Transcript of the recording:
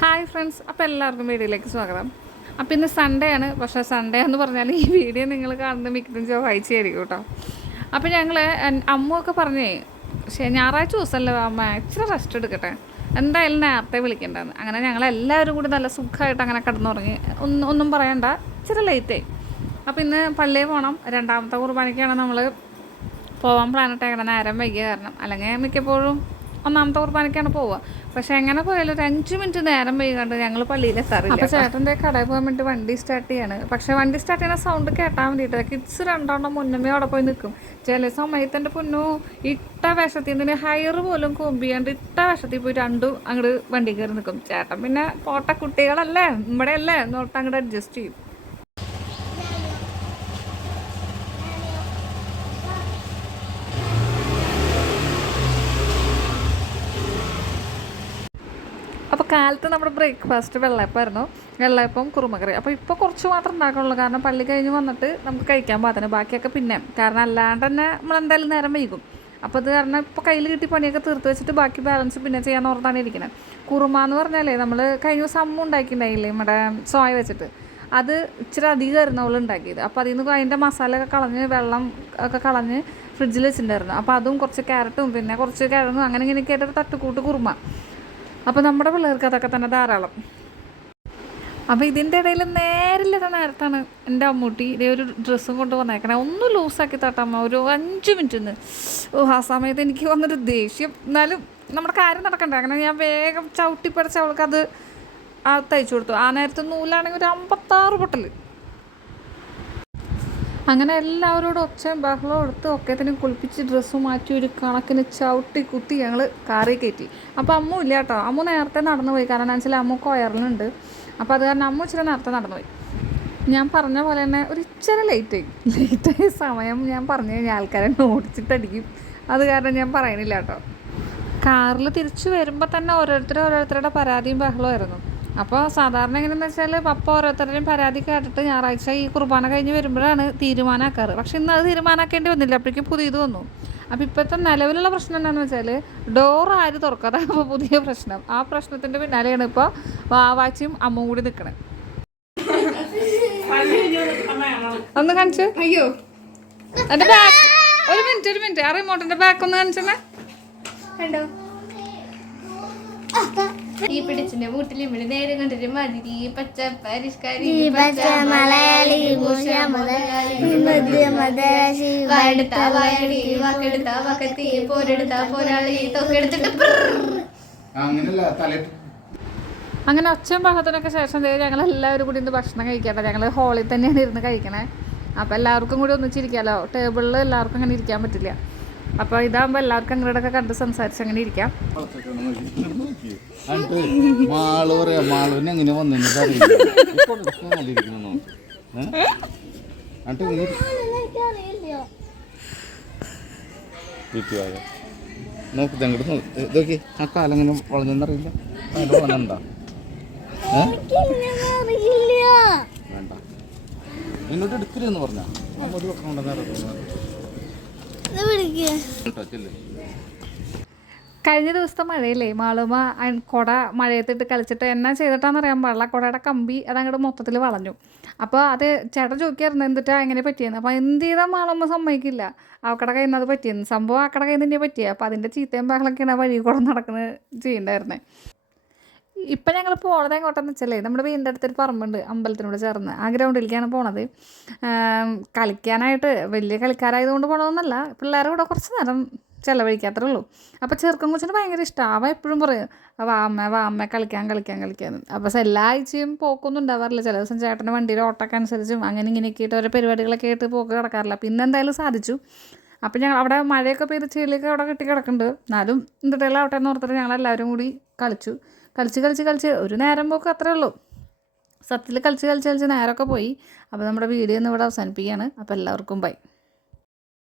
Hi friends, അപ്പോൾ എല്ലാവർക്കും വീഡിയോയിലേക്ക് സ്വാഗതം. അപ്പോൾ ഇന്ന് സൺഡേ ആണ്. പക്ഷേ സൺഡേ എന്ന് പറഞ്ഞാൽ ഈ വീഡിയോ നിങ്ങൾ കാണുന്ന മിക്കതും ചൊവ്വാഴ്ചയായിരിക്കും കേട്ടോ. അപ്പോൾ ഞങ്ങൾ അമ്മയൊക്കെ പറഞ്ഞേ, ഞായറാഴ്ച ദിവസമല്ലേ അമ്മ ഇച്ചിരി റെസ്റ്റ് എടുക്കട്ടെ, എന്തായാലും നേരത്തെ വിളിക്കേണ്ടതെന്ന്. അങ്ങനെ ഞങ്ങളെല്ലാവരും കൂടി നല്ല സുഖമായിട്ട് അങ്ങനെ കിടന്നുറങ്ങി. ഒന്നും പറയണ്ട, ഇച്ചിരി ലേറ്റായി. അപ്പോൾ ഇന്ന് പള്ളിയിൽ പോകണം. രണ്ടാമത്തെ കുർബാനയ്ക്കാണ് നമ്മൾ പോകാൻ പ്ലാനിട്ടേക്കണം. നേരം വൈകിയ കാരണം, അല്ലെങ്കിൽ മിക്കപ്പോഴും ഒന്നാമത്തെ കുർബാനയ്ക്കാണ് പോവുക. പക്ഷെ എങ്ങനെ പോയാലും ഒരു 5 മിനിറ്റ് നേരം വൈകാണ്ട് ഞങ്ങൾ പള്ളിയിലെത്താറില്ല. അപ്പോൾ ചേട്ടൻ്റെ കടയിൽ പോകാൻ വേണ്ടി വണ്ടി സ്റ്റാർട്ട് ചെയ്യാണ്. പക്ഷേ വണ്ടി സ്റ്റാർട്ട് ചെയ്യുന്ന സൗണ്ട് കേട്ടാൽ വേണ്ടിയിട്ട് കിഡ്സ് രണ്ടെണ്ണം മുന്നമേ അവിടെ പോയി നിൽക്കും. ചില സമയത്ത് എൻ്റെ പൊന്നു ഇട്ട വേഷത്തിൽ നിന്ന് ഹയർ പോലും കൊമ്പിയാണ്ട് ഇട്ട വേഷത്തിൽ പോയി രണ്ടും അങ്ങോട്ട് വണ്ടി കയറി നിൽക്കും. ചേട്ടൻ പിന്നെ പോട്ട കുട്ടികളല്ലേ ഇവിടെ അല്ലേ എന്നോട്ട് അങ്ങോട്ട് അഡ്ജസ്റ്റ് ചെയ്യും. അപ്പോൾ കാലത്ത് നമ്മുടെ ബ്രേക്ക്ഫാസ്റ്റ് വെള്ളയപ്പമായിരുന്നു. വെള്ളയപ്പം കുറുമക്കറി. അപ്പോൾ ഇപ്പോൾ കുറച്ച് മാത്രം ഉണ്ടാക്കുള്ളൂ, കാരണം പള്ളി കഴിഞ്ഞ് വന്നിട്ട് നമുക്ക് കഴിക്കാൻ പാകത്തിന്. ബാക്കിയൊക്കെ പിന്നെ, കാരണം അല്ലാണ്ട് തന്നെ നമ്മളെന്തായാലും നേരം വൈകും. അപ്പോൾ അത് കാരണം ഇപ്പോൾ കയ്യിൽ കിട്ടി പണിയൊക്കെ തീർത്ത് വെച്ചിട്ട് ബാക്കി ബാലൻസ് പിന്നെ ചെയ്യാൻ ഓർത്താണ് ഇരിക്കുന്നത്. കുറുമ എന്ന് പറഞ്ഞാലേ നമ്മൾ കഴിഞ്ഞ ദിവസം അമ്മ ഉണ്ടാക്കിയിട്ടുണ്ടായില്ലേ നമ്മുടെ സോയ വെച്ചിട്ട്, അത് ഇച്ചിരി അധികമായിരുന്നു അവൾ ഉണ്ടാക്കിയത്. അപ്പോൾ അതിൽ നിന്ന് അതിൻ്റെ മസാലയൊക്കെ കളഞ്ഞ് വെള്ളം ഒക്കെ കളഞ്ഞ് ഫ്രിഡ്ജിൽ വെച്ചിട്ടുണ്ടായിരുന്നു. അപ്പോൾ അതും കുറച്ച് ക്യാരറ്റും പിന്നെ കുറച്ച് കിഴങ്ങും അങ്ങനെ ഇങ്ങനെയൊക്കെ ആയിട്ടൊരു തട്ടുകൂട്ട് കുറുമ. അപ്പോൾ നമ്മുടെ പിള്ളേർക്ക് അതൊക്കെ തന്നെ ധാരാളം. അപ്പോൾ ഇതിൻ്റെ ഇടയിൽ നേരത്താണ് എൻ്റെ അമ്മൂട്ടി ഇതേ ഒരു ഡ്രസ്സും കൊണ്ട് വന്നേക്കണേ, ഒന്ന് ലൂസാക്കി തട്ടമ്മ ഒരു 5 മിനിറ്റ്. ആ സമയത്ത് എനിക്ക് വന്നൊരു ദേഷ്യം. എന്നാലും നമ്മുടെ കാര്യം നടക്കണ്ടേ, അങ്ങനെ ഞാൻ വേഗം ചവിട്ടിപ്പടച്ച് അവൾക്കത് തയ്ച്ചു കൊടുത്തു. ആ നേരത്തെ നൂലാണെങ്കിൽ ഒരു 56 പൊട്ടൽ. അങ്ങനെ എല്ലാവരോടും ഒച്ചയും ബഹളവും എടുത്ത് ഒക്കത്തിനും കുളിപ്പിച്ച് ഡ്രസ്സ് മാറ്റി ഒരു കണക്കിന് ചവിട്ടി കുത്തി ഞങ്ങൾ കാറി കയറ്റി. അപ്പോൾ അമ്മ ഇല്ല കേട്ടോ, അമ്മ നേരത്തെ നടന്നു പോയി. കാരണം എന്ന് വെച്ചാൽ അമ്മ കൊയറിലുണ്ട്. അപ്പോൾ അത് കാരണം അമ്മ ഇച്ചിരി നേരത്തെ നടന്നു പോയി. ഞാൻ പറഞ്ഞ പോലെ തന്നെ ഒരു ഇച്ചിരി ലേറ്റായി സമയം ഞാൻ പറഞ്ഞു കഴിഞ്ഞാൽ ആൾക്കാരെ ഓടിച്ചിട്ടടിക്കും. അത് കാരണം ഞാൻ പറയണില്ല കേട്ടോ. കാറിൽ തിരിച്ചു വരുമ്പോൾ തന്നെ ഓരോരുത്തരുടെ പരാതിയും ബഹളമായിരുന്നു. അപ്പോൾ സാധാരണ എങ്ങനെയെന്ന് വെച്ചാൽ പപ്പ ഓരോരുത്തരുടെയും പരാതി കേട്ടിട്ട് ഞായറാഴ്ച ഈ കുർബാന കഴിഞ്ഞ് വരുമ്പോഴാണ് തീരുമാനമാക്കാറ്. പക്ഷെ ഇന്ന് അത് തീരുമാനമാക്കേണ്ടി വന്നില്ല, അപ്പോഴേക്കും പുതിയത് വന്നു. അപ്പോൾ ഇപ്പോഴത്തെ നിലവിലുള്ള പ്രശ്നം എന്താണെന്ന് വെച്ചാൽ ഡോർ ആര് തുറക്കാതെ. അപ്പോൾ പുതിയ പ്രശ്നം, ആ പ്രശ്നത്തിൻ്റെ പിന്നാലെയാണ് ഇപ്പോൾ വാവാച്ചിയും അമ്മും കൂടി നിൽക്കണേ. ഒന്ന് കാണിച്ചു. അയ്യോ എൻ്റെ ബാക്ക് ഒരു മിനിറ്റ് ആ റിമോട്ടിൻ്റെ ബാക്ക് ഒന്ന് കാണിച്ചേ. കണ്ടോ ഈ പിടിച്ചിന്റെ വീട്ടിൽ ഇവിടെ നേരെ കണ്ടിട്ട് മതി പച്ച പരിഷ്കാരി മലയാളി വാക്കെടുത്ത വക്കത്തി പോരെടുത്ത പോരാളി തൊക്കെടുത്തിട്ട് അങ്ങനെ ഒച്ചയും ബഹളത്തിനൊക്കെ ശേഷം ഞങ്ങൾ എല്ലാവരും കൂടി ഇന്ന് ഭക്ഷണം കഴിക്കട്ടെ. ഞങ്ങൾ ഹോളിൽ തന്നെയാണ് ഇരുന്ന് കഴിക്കണേ. അപ്പോൾ എല്ലാവർക്കും കൂടി ഒന്നിച്ചിരിക്കാമല്ലോ, ടേബിളിൽ എല്ലാവർക്കും അങ്ങനെ ഇരിക്കാൻ പറ്റില്ല. അപ്പോൾ ഇതാകുമ്പോൾ എല്ലാവർക്കും അങ്ങോട്ടൊക്കെ കണ്ട് സംസാരിച്ച് അങ്ങനെ ഇരിക്കാം. ആ കാലങ്ങനെ വളഞ്ഞെന്നറിയില്ല. വേണ്ട എന്നോട്ട് എടുക്കരുതെന്ന് പറഞ്ഞാ കഴിഞ്ഞ ദിവസത്തെ മഴയില്ലേ, മാളുമ കുട മഴയത്തിട്ട് കളിച്ചിട്ട് എന്നാ ചെയ്തിട്ടാന്ന് അറിയാൻ പാടില്ല, കുടയുടെ കമ്പി അതങ്ങോട്ട് മൊത്തത്തിൽ വളഞ്ഞു. അപ്പോൾ അത് ചേട്ടൻ ചോദിക്കായിരുന്നു എന്തിട്ടാ എങ്ങനെ പറ്റിയെന്ന്. അപ്പോൾ എന്ത് ചെയ്താൽ മാളുമ്മ സമ്മതിക്കില്ല, അവക്കടെ കയ്യിൽ നിന്ന് അത് പറ്റിയെന്ന്. സംഭവം ആക്കടെ കയ്യിൽ നിന്ന് തന്നെ പറ്റിയത്. അപ്പോൾ അതിൻ്റെ ചീത്തയും ബഹളൊക്കെയാണ് ആ വഴി കൂടെ നടക്കുന്നത് ചെയ്യണ്ടായിരുന്നത്. ഇപ്പം ഞങ്ങൾ പോണത് എങ്ങോട്ടെന്ന് വെച്ചല്ലേ, നമ്മുടെ വീടിൻ്റെ അടുത്തൊരു പറമ്പുണ്ട് അമ്പലത്തിനോട് ചേർന്ന്, ആ ഗ്രൗണ്ടിലേക്കാണ് പോണത്. കളിക്കാനായിട്ട് വലിയ കളിക്കാരായതുകൊണ്ട് പോകണമെന്നല്ല, പിള്ളേരെ കൂടെ കുറച്ച് നേരം ചിലവഴിക്കാത്രേ ഉള്ളൂ. അപ്പോൾ ചെറുക്കൻ കൊച്ചിന് ഭയങ്കര ഇഷ്ടമാണ്. അവൻ എപ്പോഴും പറയും വാ അമ്മ കളിക്കാമെന്ന്. അപ്പോൾ എല്ലാ ആഴ്ചയും പോക്കൊന്നും ഉണ്ടാവാറില്ല. ചില ദിവസം ചേട്ടൻ്റെ വണ്ടിയുടെ ഓട്ടൊക്കെ അനുസരിച്ചും അങ്ങനെ ഇങ്ങനെയൊക്കെ ആയിട്ട് ഓരോ പരിപാടികളൊക്കെ ആയിട്ട് പോക്ക് കിടക്കാറില്ല. പിന്നെ എന്തായാലും സാധിച്ചു. അപ്പോൾ ഞങ്ങൾ അവിടെ മഴയൊക്കെ പെയ്ത് ചെളിയൊക്കെ അവിടെ കെട്ടി കിടക്കുന്നുണ്ട്. എന്നാലും എന്തിട്ടെല്ലാം ആവട്ടെ എന്ന് ഓർത്തിട്ട് ഞങ്ങളെല്ലാവരും കൂടി കളിച്ച് ഒരു നേരം പോക്ക് അത്രേ ഉള്ളൂ. സത്യത്തിൽ കളിച്ച് നേരമൊക്കെ പോയി. അപ്പോൾ നമ്മുടെ വീഡിയോ ഒന്ന് ഇവിടെ അവസാനിപ്പിക്കുകയാണ്. അപ്പോൾ എല്ലാവർക്കും ബൈ.